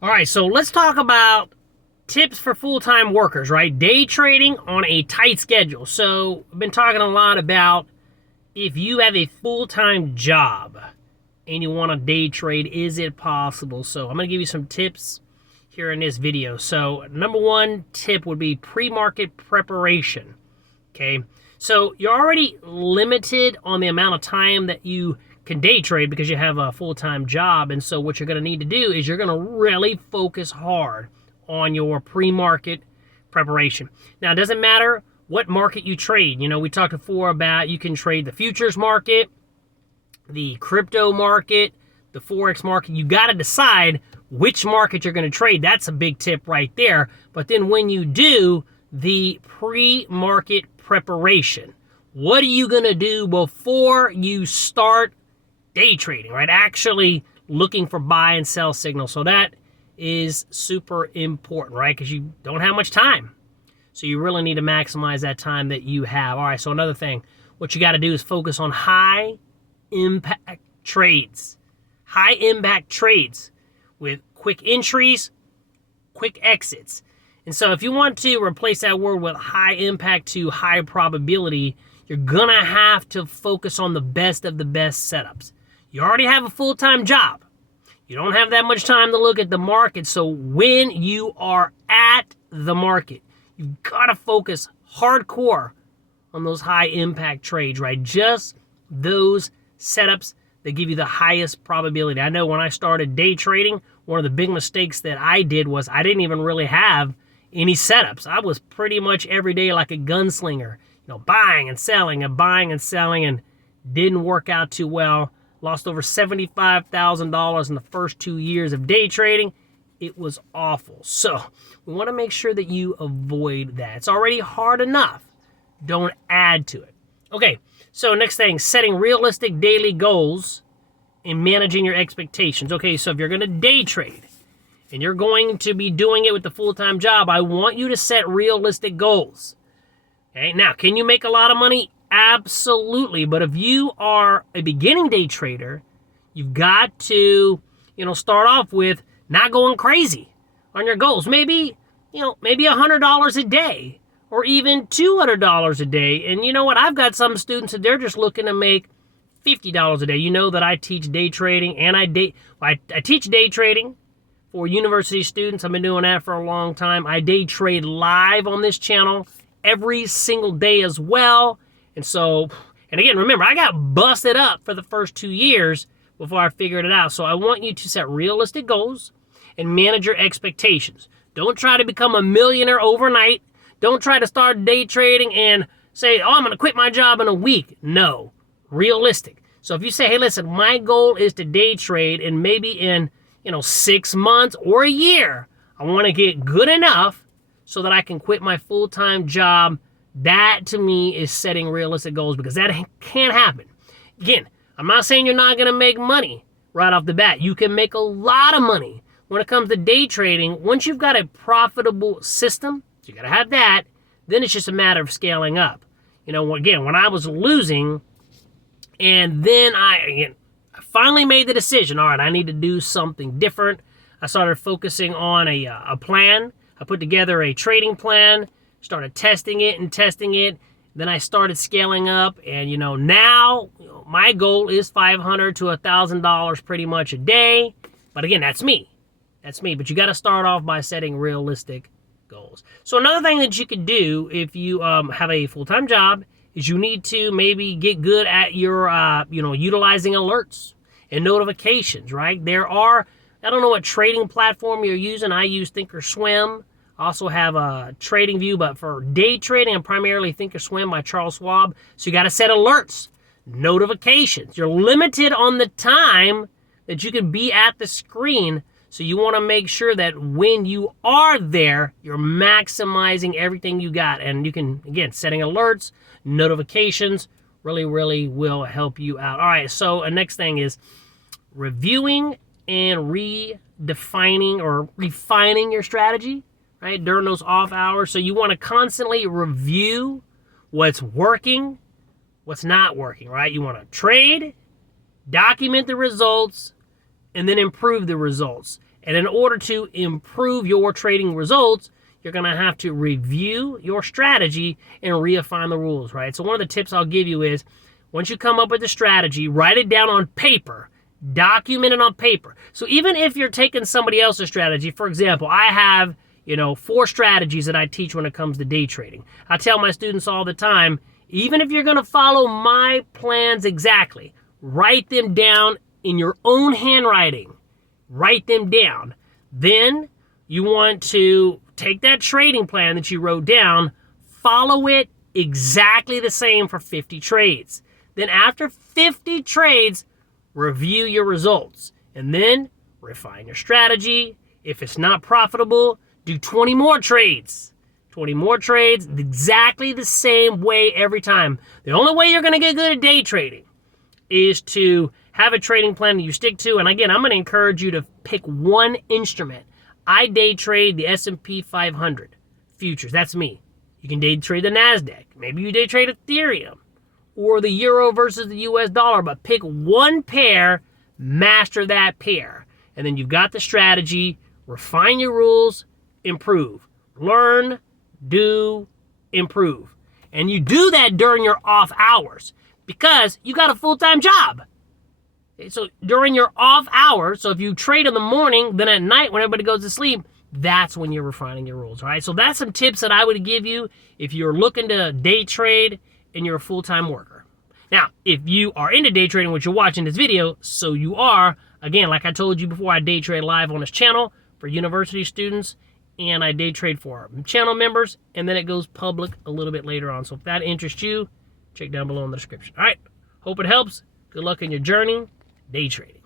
All right, so let's talk about tips for full-time workers, right? Day trading on a tight schedule. So I've been talking a lot about if you have a full-time job and you want to day trade, is it possible? So I'm going to give you some tips here in this video. So number one tip would be pre-market preparation, okay? So you're already limited on the amount of time that you can day trade because you have a full-time job. And so what you're going to need to do is you're going to really focus hard on your pre-market preparation. Now, it doesn't matter what market you trade. You know, we talked before about you can trade the futures market, the crypto market, the Forex market. You got to decide which market you're going to trade. That's a big tip right there. But then when you do the pre-market preparation, what are you going to do before you start day trading, right? Actually looking for buy and sell signals. So that is super important, right? Because you don't have much time. So you really need to maximize that time that you have. All right, so another thing, what you got to do is focus on high impact trades. High impact trades with quick entries, quick exits. And so if you want to replace that word with high impact to high probability, you're going to have to focus on the best of the best setups. You already have a full-time job. You don't have that much time to look at the market. So when you are at the market, you've got to focus hardcore on those high impact trades, right? Just those setups that give you the highest probability. I know when I started day trading, one of the big mistakes that I did was I didn't even really have any setups. I was pretty much every day like a gunslinger, buying and selling and didn't work out too well. Lost over $75,000 in the first 2 years of day trading. It was awful. So we want to make sure that you avoid that. It's already hard enough. Don't add to it. Okay, so next thing, setting realistic daily goals and managing your expectations. Okay, so if you're going to day trade and you're going to be doing it with the full-time job, I want you to set realistic goals. Okay, now, can you make a lot of money? Absolutely. But if you are a beginning day trader, you've got to, start off with not going crazy on your goals. Maybe $100 a day or even $200 a day. And you know what? I've got some students that they're just looking to make $50 a day. You know that I teach day trading and I teach day trading for university students. I've been doing that for a long time. I day trade live on this channel every single day as well. And again, remember, I got busted up for the first 2 years before I figured it out. So I want you to set realistic goals and manage your expectations. Don't try to become a millionaire overnight. Don't try to start day trading and say, I'm going to quit my job in a week. No, realistic. So if you say, hey, listen, my goal is to day trade and maybe in, 6 months or a year, I want to get good enough so that I can quit my full-time job. That, to me, is setting realistic goals because that can't happen. Again, I'm not saying you're not going to make money right off the bat. You can make a lot of money when it comes to day trading. Once you've got a profitable system, so you got to have that, then it's just a matter of scaling up. Again, when I was losing, and then I finally made the decision, all right, I need to do something different. I started focusing on a plan. I put together a trading plan, started testing it. Then I started scaling up, and now my goal is $500 to $1,000 pretty much a day. But again, that's me. But you got to start off by setting realistic goals. So another thing that you could do if you have a full-time job is you need to maybe get good at your utilizing alerts and notifications. Right? There are, I don't know what trading platform you're using. I use Thinkorswim. I also have a Trading View, but for day trading, I'm primarily Thinkorswim by Charles Schwab. So you got to set alerts, notifications. You're limited on the time that you can be at the screen. So you want to make sure that when you are there, you're maximizing everything you got. And you can, again, setting alerts, notifications really, really will help you out. All right, so the next thing is reviewing and redefining or refining your strategy. Right, during those off hours. So you want to constantly review what's working, what's not working, right? You want to trade, document the results, and then improve the results. And in order to improve your trading results, you're going to have to review your strategy and refine the rules, right? So one of the tips I'll give you is, once you come up with a strategy, write it down on paper, document it on paper. So even if you're taking somebody else's strategy, for example, I have, 4 strategies that I teach when it comes to day trading. I tell my students all the time, even if you're going to follow my plans exactly, write them down in your own handwriting. Write them down. Then you want to take that trading plan that you wrote down, follow it exactly the same for 50 trades. Then after 50 trades, review your results. And then refine your strategy. If it's not profitable, do 20 more trades. 20 more trades, exactly the same way every time. The only way you're going to get good at day trading is to have a trading plan that you stick to. And again, I'm going to encourage you to pick one instrument. I day trade the S&P 500 futures. That's me. You can day trade the NASDAQ. Maybe you day trade Ethereum or the euro versus the US dollar, but pick one pair, master that pair. And then you've got the strategy, refine your rules, improve. Learn, do, improve. And you do that during your off hours because you got a full-time job. So during your off hours, so if you trade in the morning, then at night when everybody goes to sleep, that's when you're refining your rules, right? So that's some tips that I would give you if you're looking to day trade and you're a full-time worker. Now, if you are into day trading, which you're watching this video, so you are, again, like I told you before, I day trade live on this channel for university students, and I day trade for channel members, and then it goes public a little bit later on. So if that interests you, check down below in the description. All right, hope it helps. Good luck in your journey. Day trading.